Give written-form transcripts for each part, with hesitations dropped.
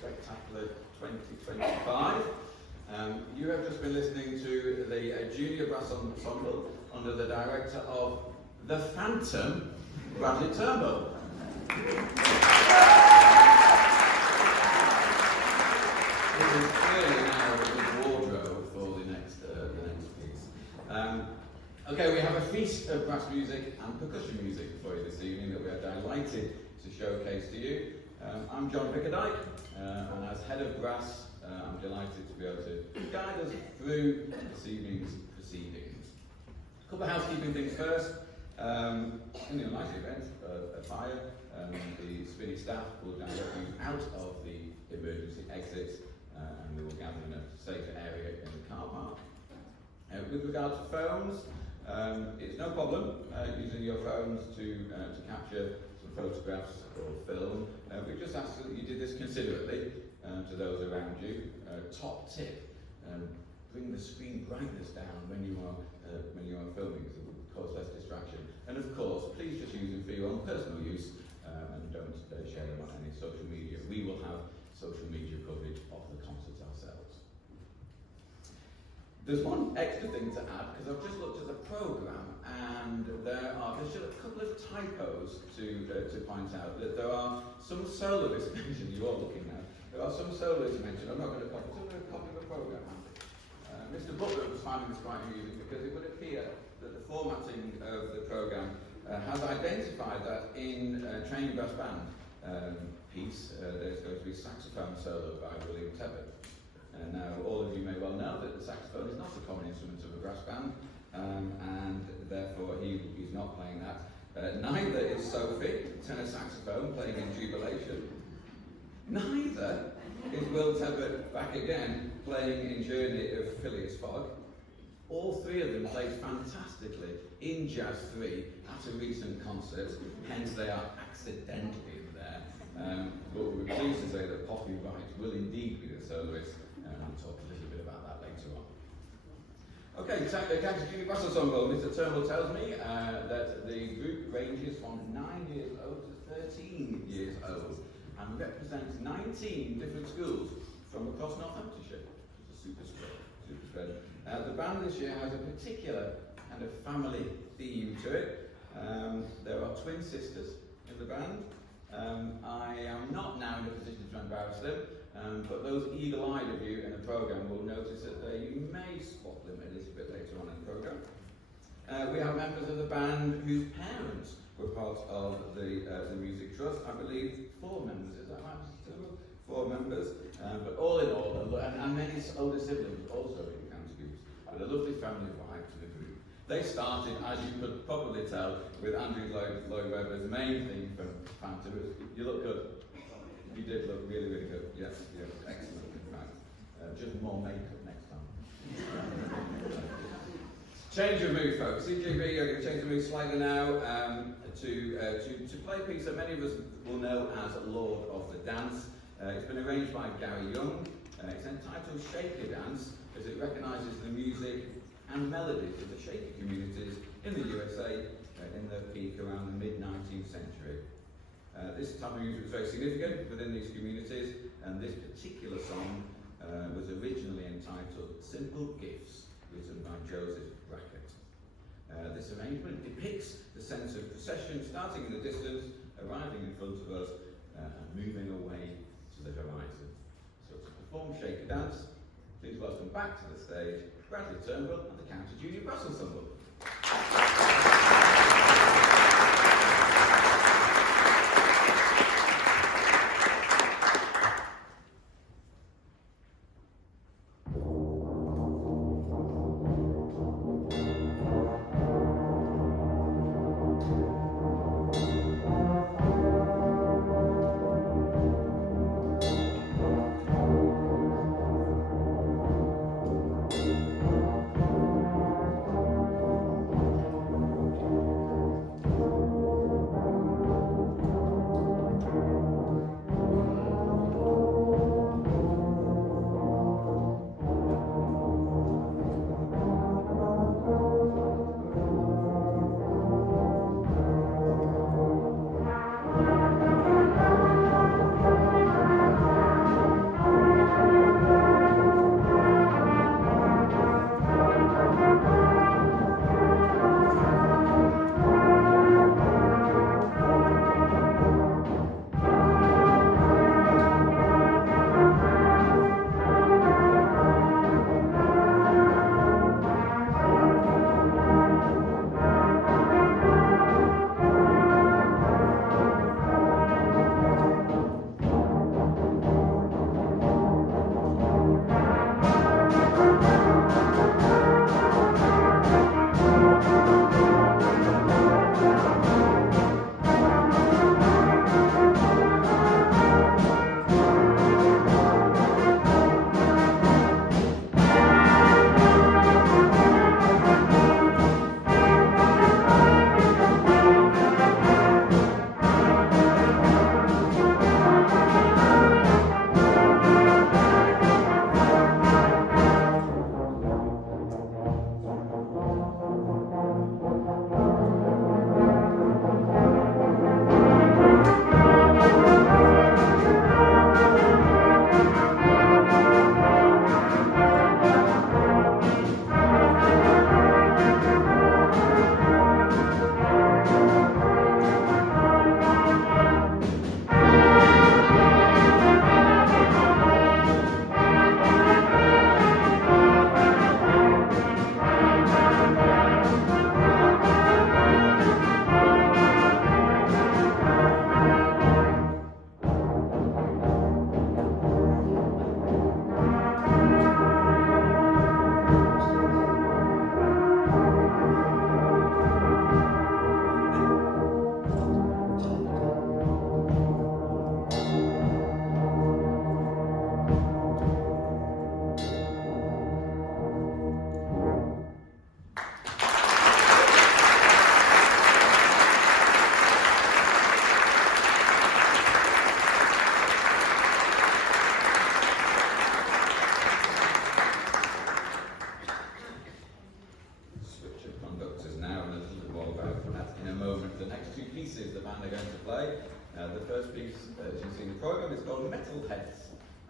Spectacular 2025. You have just been listening to the Junior Brass Ensemble under the director of the Phantom, Bradley Turnbull. It is clearly now the wardrobe for the next piece. Okay, we have a feast of brass music and percussion music for you this evening that we are delighted to showcase to you. I'm John Pickerdike, and as head of brass, I'm delighted to be able to guide us through this evening's proceedings. A couple of housekeeping things first. In the unlikely event of a fire, the Spinney staff will direct you out of the emergency exits, and we will gather in a safer area in the car park. With regard to phones, it's no problem using your phones to capture some photographs or film. We just ask that you did this considerately to those around you. Top tip: bring the screen brightness down when you are filming, because it will cause less distraction. And of course, please just use them for your own personal use and don't share them on any social media. We will have social media coverage of the concert ourselves. There's one extra thing to add, because I've just looked at the programme, and there's just a couple of typos to point out. That there are some soloists mentioned. You are looking now. There are some soloists mentioned. I'm not going to copy. I'm going to copy the programme. Mr. Butler was finding this quite amusing, because it would appear that the formatting of the programme has identified that in Training Brass Band piece, there's going to be saxophone solo by William Tebbutt. Now, all of you may well know that the saxophone is not a common instrument of a brass band, and therefore he's not playing that. Neither is Sophie, tenor saxophone, playing in Jubilation. Neither is Will Tebbutt back again, playing in Journey of Phileas Fogg. All three of them played fantastically in Jazz 3 at a recent concert, hence they are accidentally there. But we're pleased to say that Poppy Wright will indeed be the soloist, and I'll talk a little bit about that later on. Okay, Kansas Junior Brass Ensemble. Mr. Turnbull tells me that the group ranges from 9 years old to 13 years old and represents 19 different schools from across Northamptonshire. super spread, super spread. The band this year has a particular kind of family theme to it. There are twin sisters in the band. I am not now in a position to embarrass them, but those eagle-eyed of you in the programme will notice that you may spot them a little bit later on in the programme. We have members of the band whose parents were part of the Music Trust. I believe 4 members, is that right? 4 members, but all in all, and many older siblings also in contribute, but a lovely family vibe to the group. They started, as you could probably tell, with Andrew Lloyd Webber's main theme from Phantom. You look good. You did look really, really good. Yes, excellent. Right. Just more makeup next time. Change of mood, folks. CJBE are going to change the mood slightly now to play a piece that many of us will know as Lord of the Dance. It's been arranged by Gary Young. It's entitled Shaker Dance, as it recognises the music and melodies of the Shaker communities in the USA in their peak around the mid-19th century. This type of music was very significant within these communities, and this particular song was originally entitled Simple Gifts, written by Joseph Brackett. This arrangement depicts the sense of procession starting in the distance, arriving in front of us, and moving away to the horizon. So to perform Shaker Dance, please welcome back to the stage Bradley Turnbull and the County Junior Brass Ensemble.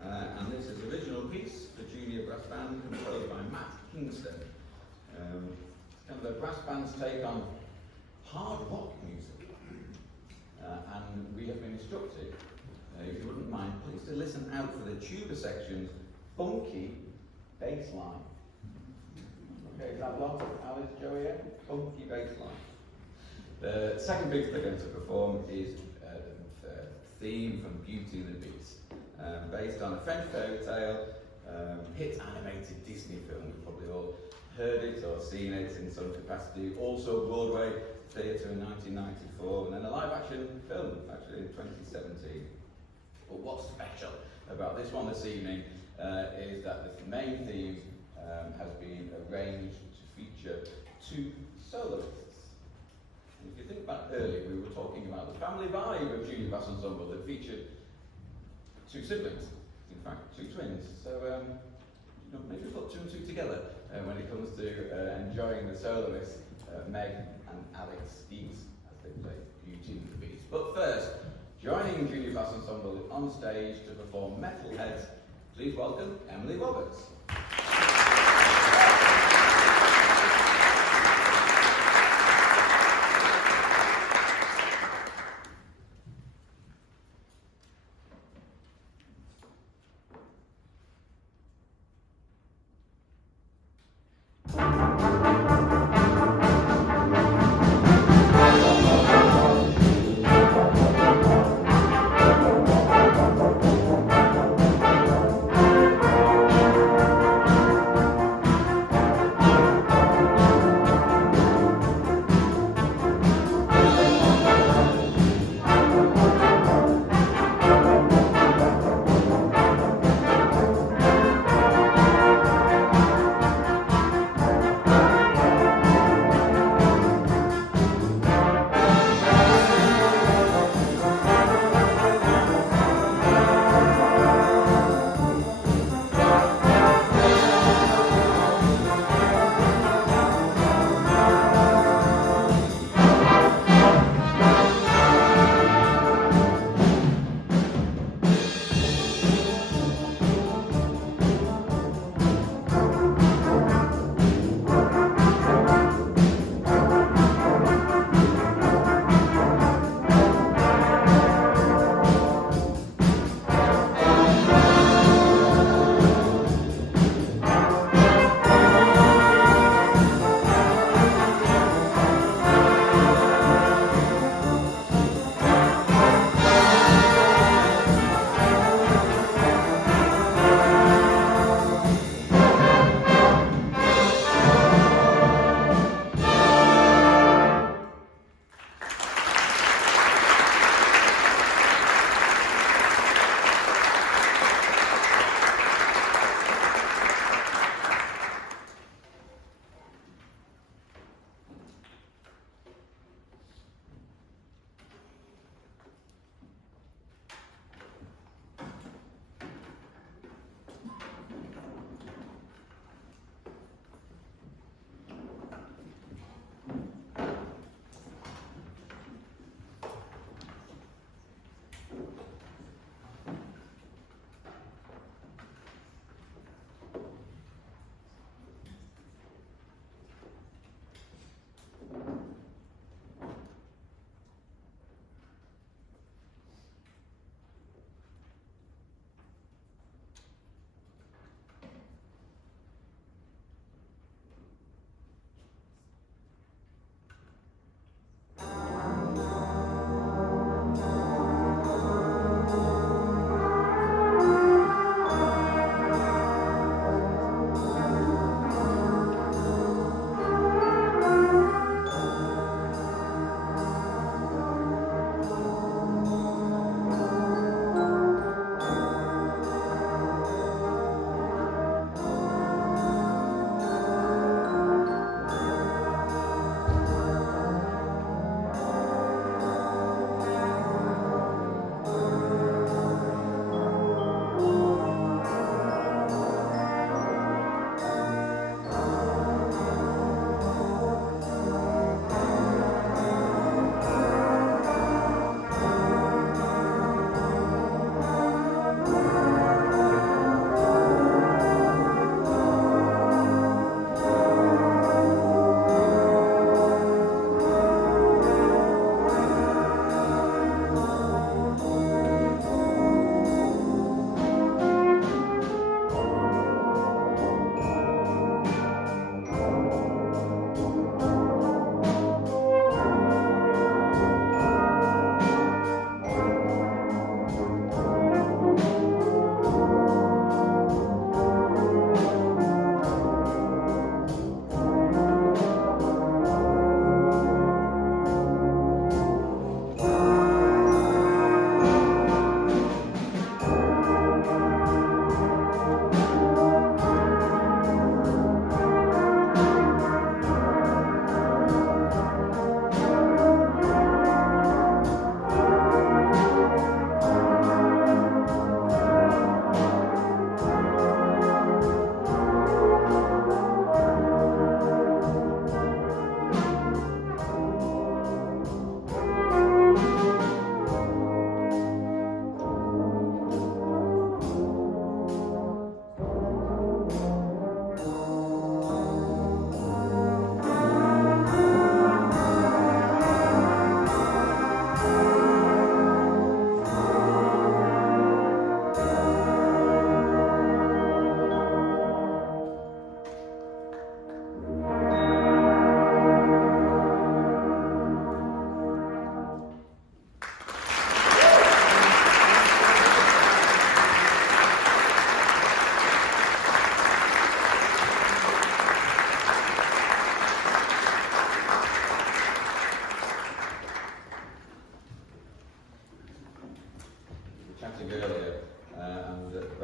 and this is original piece for junior brass band composed by Matt Kingston. It's kind of a brass band's take on hard rock music, and we have been instructed, if you wouldn't mind, please to listen out for the tuba section's funky bass line. Okay, is that lot? Alice, Joey, funky bass line. The second piece they're going to perform is the theme from Beauty and the Beast, based on a French fairy tale, hit animated Disney film. We've probably all heard it or seen it in some capacity. Also Broadway theatre in 1994, and then a live action film actually in 2017. But what's special about this one this evening is that the main theme has been arranged to feature two soloists. And if you think back earlier, we were talking about the family vibe of Junior Brass Ensemble that featured two siblings, in fact, two twins. So maybe put two and two together when it comes to enjoying the soloists, Meg and Alex Eves, as they play Beauty and the Beast. But first, joining Junior Brass Ensemble on stage to perform Metalheads, please welcome Emily Roberts.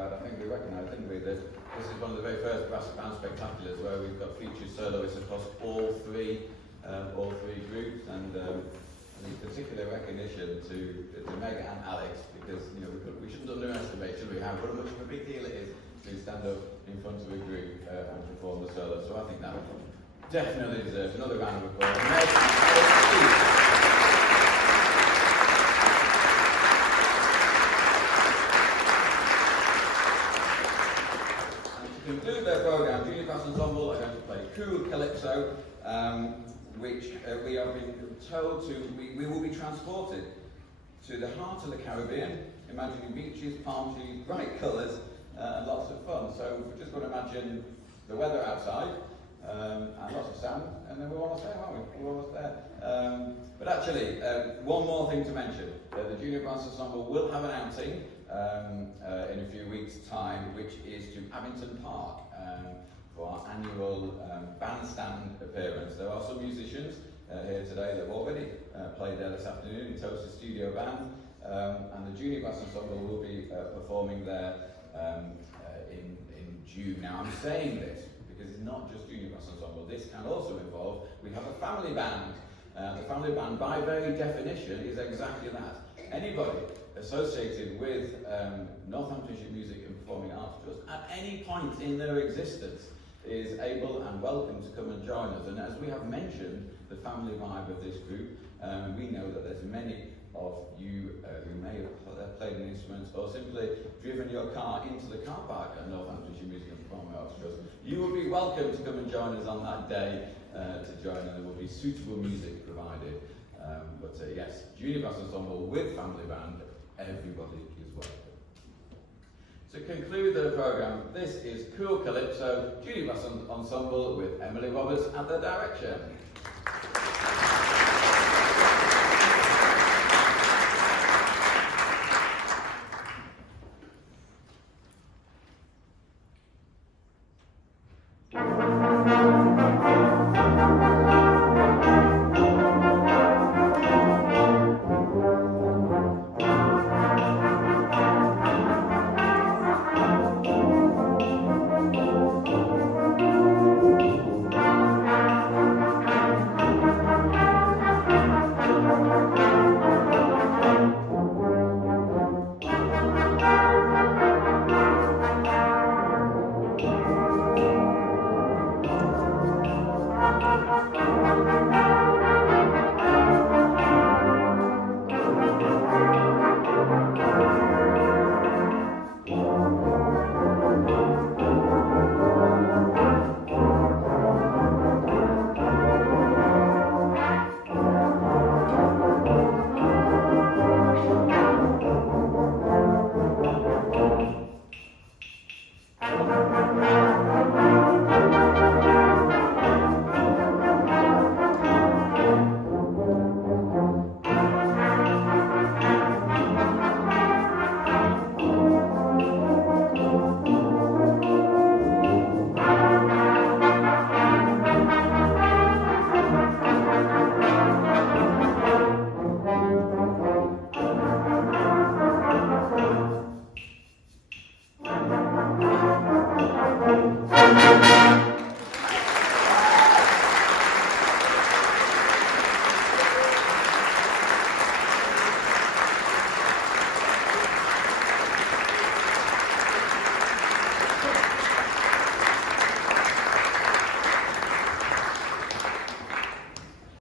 about, I think we recognised, didn't we, that this is one of the very first brass band spectaculars where we've got featured soloists across all three groups, and I think particular recognition to Meg and Alex, because we shouldn't underestimate, should we, how much of a big deal it is to stand up in front of a group and perform the solo. So I think that definitely deserves another round of applause. Meg and Alex, please. To conclude their programme, Junior Brass Ensemble are going to play Cool Calypso, which we have been told we will be transported to the heart of the Caribbean, imagining beaches, palm trees, bright colours, and lots of fun. So we've just got to imagine the weather outside, and lots of sand, and then we're almost there, aren't we? We're almost there. But actually, one more thing to mention. The Junior Brass Ensemble will have an outing in a few weeks' time, which is to Abington Park for our annual bandstand appearance. There are some musicians here today that have already played there this afternoon in Toaster Studio Band, and the Junior Brass Ensemble will be performing there in June. Now I'm saying this because it's not just Junior Brass Ensemble, this can also involve, we have a family band. The family band, by very definition, is exactly that. Anybody associated with Northamptonshire Music and Performing Arts Trust at any point in their existence is able and welcome to come and join us. And as we have mentioned, the family vibe of this group, we know that there's many of you who may have played an instrument or simply driven your car into the car park at Northamptonshire Music and Performing Arts Trust. You will be welcome to come and join us on that day to join, and there will be suitable music provided. But yes, Junior Brass Ensemble with family band, everybody is welcome. To conclude the programme, this is Cool Calypso, Junior Brass Ensemble with Emily Roberts at the direction.